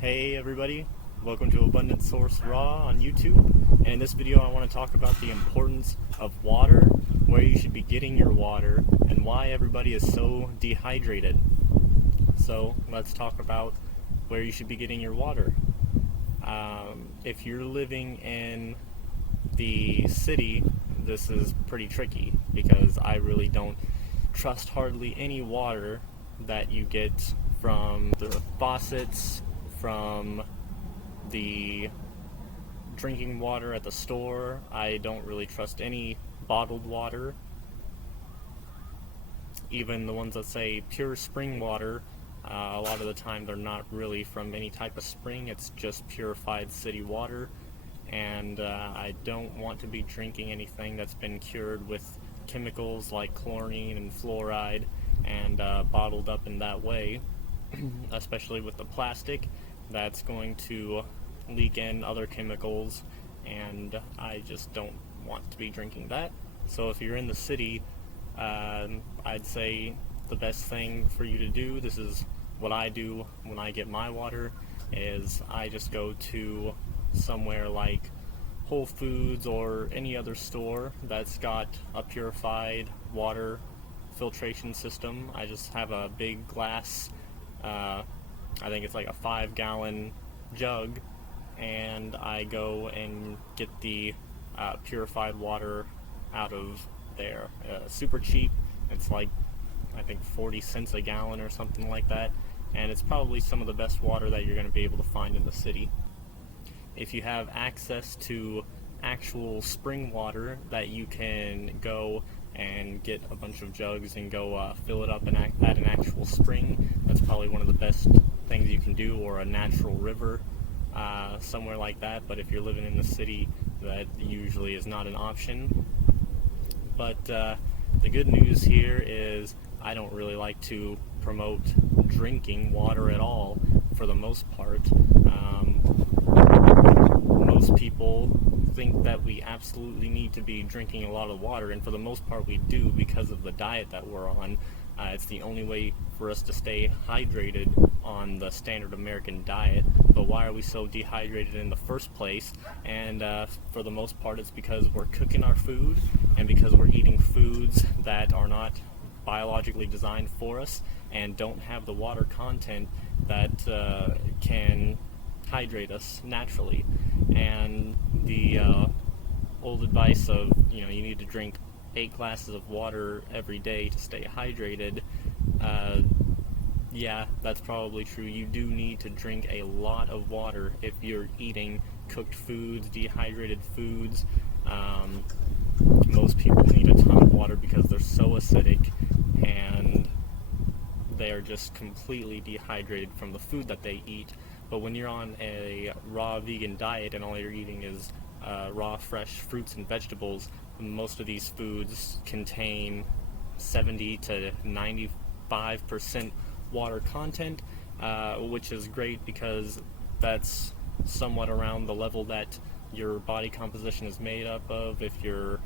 Hey everybody, welcome to Abundant Source Raw on YouTube, and in this video I want to talk about the importance of water, where you should be getting your water, and why everybody is so dehydrated. So let's talk about where you should be getting your water. If you're living in the city, this is pretty tricky because I really don't trust hardly any water that you get from the faucets, from the drinking water at the store. I don't really trust any bottled water. Even the ones that say pure spring water, a lot of the time they're not really from any type of spring, it's just purified city water. And I don't want to be drinking anything that's been cured with chemicals like chlorine and fluoride and bottled up in that way, especially with the plastic. That's going to leak in other chemicals, and I just don't want to be drinking that. So if you're in the city, I'd say the best thing for you to do, this is what I do when I get my water, is I just go to somewhere like Whole Foods or any other store that's got a purified water filtration system. I just have a big glass, I think it's like a 5-gallon jug, and I go and get the purified water out of there. Super cheap. It's like, I think 40 cents a gallon or something like that, and it's probably some of the best water that you're going to be able to find in the city. If you have access to actual spring water that you can go and get a bunch of jugs and go fill it up at an actual spring, that's probably one of the best things you can do, or a natural river, somewhere like that. But if you're living in the city, that usually is not an option. But the good news here is I don't really like to promote drinking water at all, for the most part. Most people think that we absolutely need to be drinking a lot of water, and for the most part we do, because of the diet that we're on. It's the only way for us to stay hydrated on the standard American diet. But why are we so dehydrated in the first place? And for the most part it's because we're cooking our food, and because we're eating foods that are not biologically designed for us and don't have the water content that can hydrate us naturally. And the old advice of, you need to drink 8 glasses of water every day to stay hydrated, yeah, that's probably true. You do need to drink a lot of water if you're eating cooked foods, dehydrated foods. Most people need a ton of water because they're so acidic, and they're just completely dehydrated from the food that they eat. But when you're on a raw vegan diet and all you're eating is raw fresh fruits and vegetables, most of these foods contain 70 to 95% water content, which is great because that's somewhat around the level that your body composition is made up of. If you're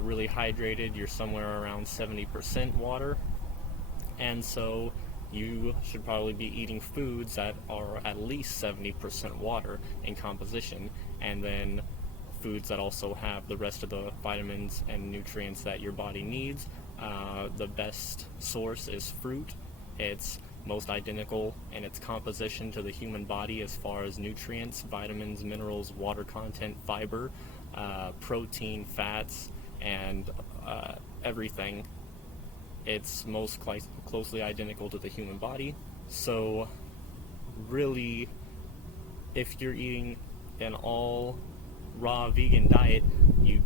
really hydrated, you're somewhere around 70% water, and so you should probably be eating foods that are at least 70% water in composition, and then foods that also have the rest of the vitamins and nutrients that your body needs. The best source is fruit. It's most identical in its composition to the human body as far as nutrients, vitamins, minerals, water content, fiber, protein, fats, and everything. It's most closely identical to the human body. So really, if you're eating an all raw vegan diet, you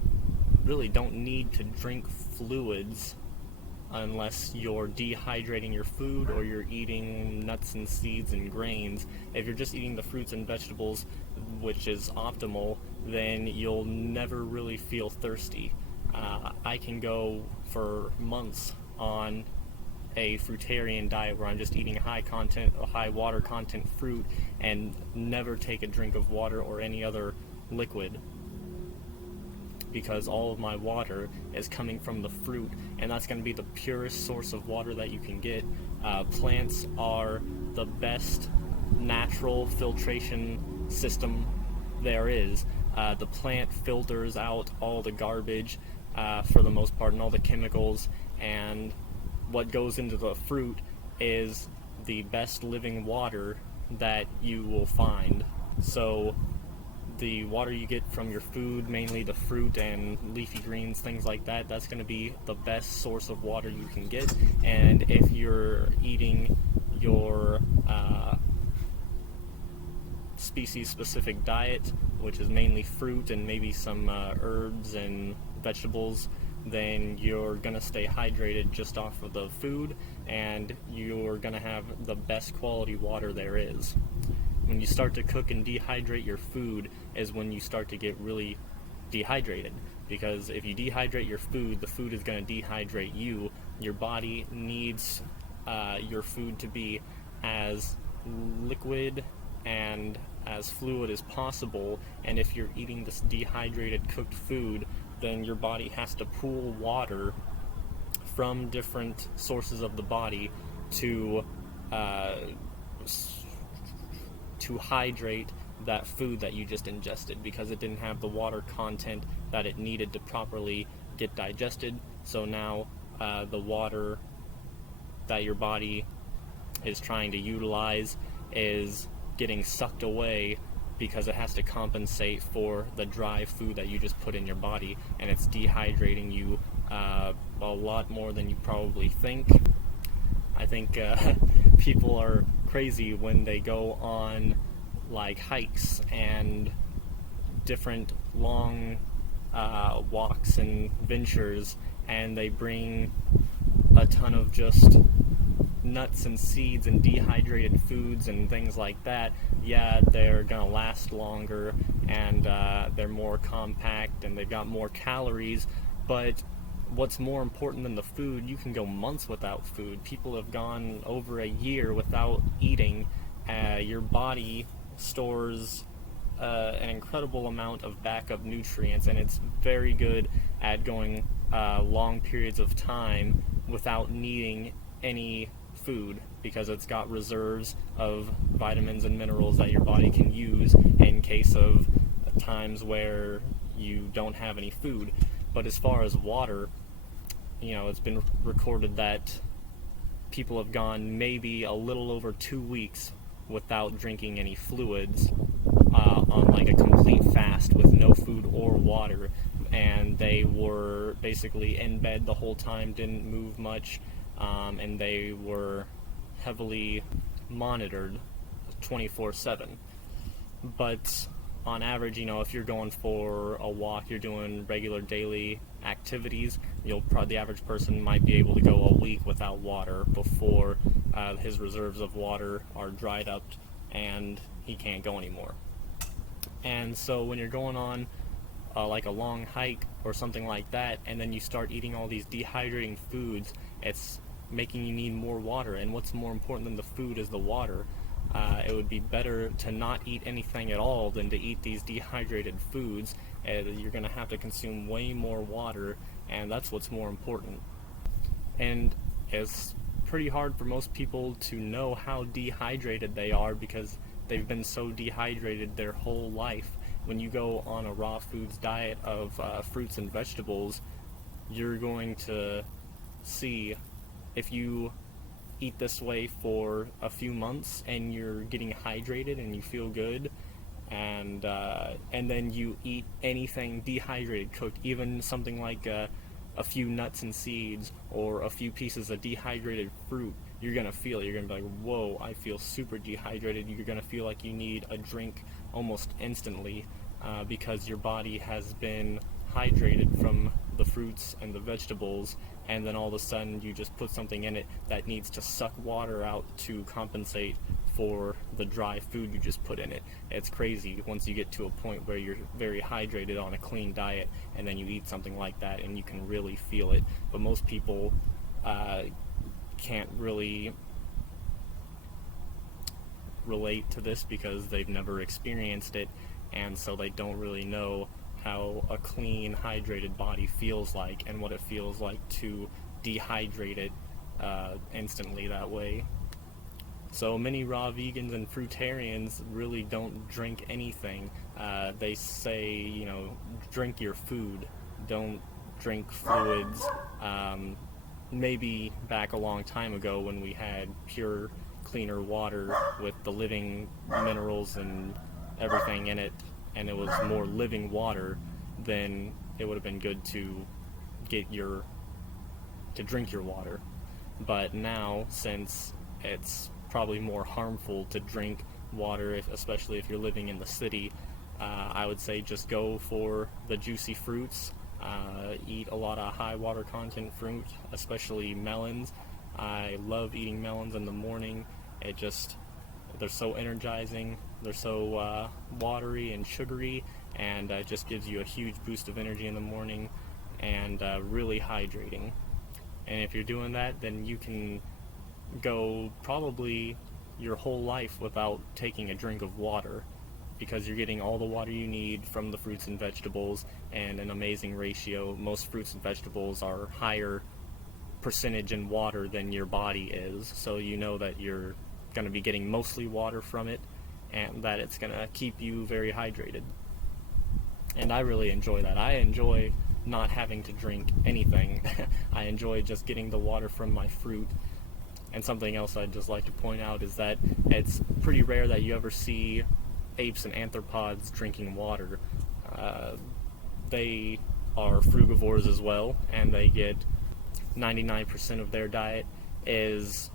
really don't need to drink fluids unless you're dehydrating your food or you're eating nuts and seeds and grains. If you're just eating the fruits and vegetables, which is optimal, then you'll never really feel thirsty. I can go for months on a fruitarian diet where I'm just eating high water content fruit and never take a drink of water or any other liquid, because all of my water is coming from the fruit, and that's going to be the purest source of water that you can get. Plants are the best natural filtration system there is. The plant filters out all the garbage for the most part and all the chemicals, and what goes into the fruit is the best living water that you will find. So the water you get from your food, mainly the fruit and leafy greens, things like that, that's going to be the best source of water you can get. And if you're eating your species-specific diet, which is mainly fruit and maybe some herbs and vegetables, then you're going to stay hydrated just off of the food, and you're going to have the best quality water there is. When you start to cook and dehydrate your food is when you start to get really dehydrated, because if you dehydrate your food, the food is going to dehydrate you. Your body needs your food to be as liquid and as fluid as possible, and if you're eating this dehydrated cooked food, then your body has to pool water from different sources of the body to hydrate that food that you just ingested, because it didn't have the water content that it needed to properly get digested. So now the water that your body is trying to utilize is getting sucked away, because it has to compensate for the dry food that you just put in your body, and it's dehydrating you a lot more than you probably think. I think people are crazy when they go on like hikes and different long walks and ventures, and they bring a ton of just nuts and seeds and dehydrated foods and things like that. Yeah, they're gonna last longer, and they're more compact, and they've got more calories, but what's more important than the food? You can go months without food. People have gone over a year without eating. Your body stores an incredible amount of backup nutrients, and it's very good at going long periods of time without needing any food, because it's got reserves of vitamins and minerals that your body can use in case of times where you don't have any food. But as far as water, it's been recorded that people have gone maybe a little over 2 weeks without drinking any fluids, on like a complete fast with no food or water, and they were basically in bed the whole time, didn't move much, and they were heavily monitored 24/7. But on average, if you're going for a walk, you're doing regular daily activities, the average person might be able to go a week without water before his reserves of water are dried up and he can't go anymore. And so when you're going on like a long hike or something like that, and then you start eating all these dehydrating foods, it's making you need more water. And what's more important than the food is the water. It would be better to not eat anything at all than to eat these dehydrated foods. You're going to have to consume way more water, and that's what's more important. And it's pretty hard for most people to know how dehydrated they are, because they've been so dehydrated their whole life. When you go on a raw foods diet of fruits and vegetables, you're going to see, if you eat this way for a few months and you're getting hydrated and you feel good, and then you eat anything dehydrated, cooked, even something like a few nuts and seeds or a few pieces of dehydrated fruit, you're going to feel it. You're going to be like, whoa, I feel super dehydrated. You're going to feel like you need a drink almost instantly, because your body has been hydrated from the fruits and the vegetables, and then all of a sudden you just put something in it that needs to suck water out to compensate for the dry food you just put in it. It's crazy once you get to a point where you're very hydrated on a clean diet, and then you eat something like that and you can really feel it. But most people can't really relate to this because they've never experienced it, and so they don't really know how a clean, hydrated body feels like, and what it feels like to dehydrate it instantly that way. So many raw vegans and fruitarians really don't drink anything. They say, drink your food, don't drink fluids. Maybe back a long time ago when we had pure, cleaner water with the living minerals and everything in it, and it was more living water, then it would have been good to drink your water. But now, since it's probably more harmful to drink water, especially if you're living in the city, I would say just go for the juicy fruits. Eat a lot of high water content fruit, especially melons. I love eating melons in the morning. They're so energizing, they're so watery and sugary, and it just gives you a huge boost of energy in the morning, and really hydrating. And if you're doing that, then you can go probably your whole life without taking a drink of water, because you're getting all the water you need from the fruits and vegetables, and an amazing ratio. Most fruits and vegetables are higher percentage in water than your body is, so you know that you're going to be getting mostly water from it, and that it's going to keep you very hydrated. And I really enjoy that. I enjoy not having to drink anything. I enjoy just getting the water from my fruit. And something else I'd just like to point out is that it's pretty rare that you ever see apes and anthropods drinking water. They are frugivores as well, and they get 99% of their diet is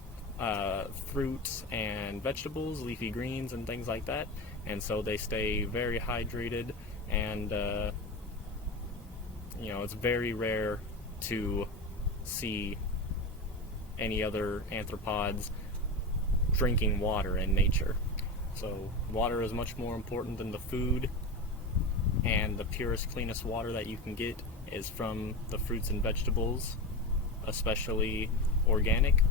fruits and vegetables, leafy greens, and things like that. And so they stay very hydrated, and it's very rare to see any other arthropods drinking water in nature. So water is much more important than the food, and the purest, cleanest water that you can get is from the fruits and vegetables, especially organic.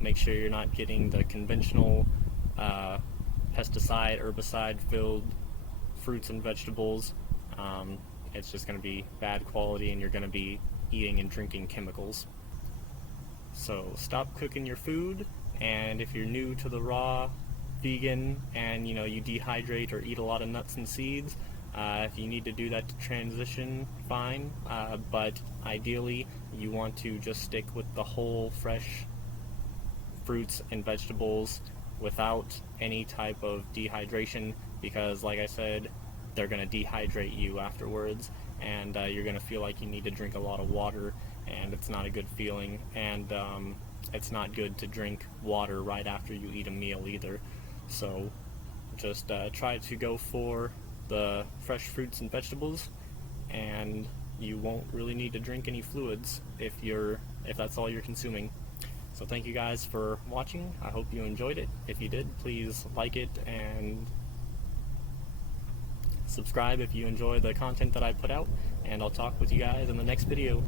Make sure you're not getting the conventional pesticide, herbicide filled fruits and vegetables. It's just going to be bad quality, and you're going to be eating and drinking chemicals. So stop cooking your food, and if you're new to the raw vegan and you dehydrate or eat a lot of nuts and seeds, if you need to do that to transition, fine, but ideally you want to just stick with the whole fresh fruits and vegetables without any type of dehydration, because like I said, they're going to dehydrate you afterwards, and you're going to feel like you need to drink a lot of water, and it's not a good feeling. And it's not good to drink water right after you eat a meal either. So just try to go for the fresh fruits and vegetables, and you won't really need to drink any fluids if that's all you're consuming. So thank you guys for watching. I hope you enjoyed it. If you did, please like it and subscribe if you enjoy the content that I put out, and I'll talk with you guys in the next video.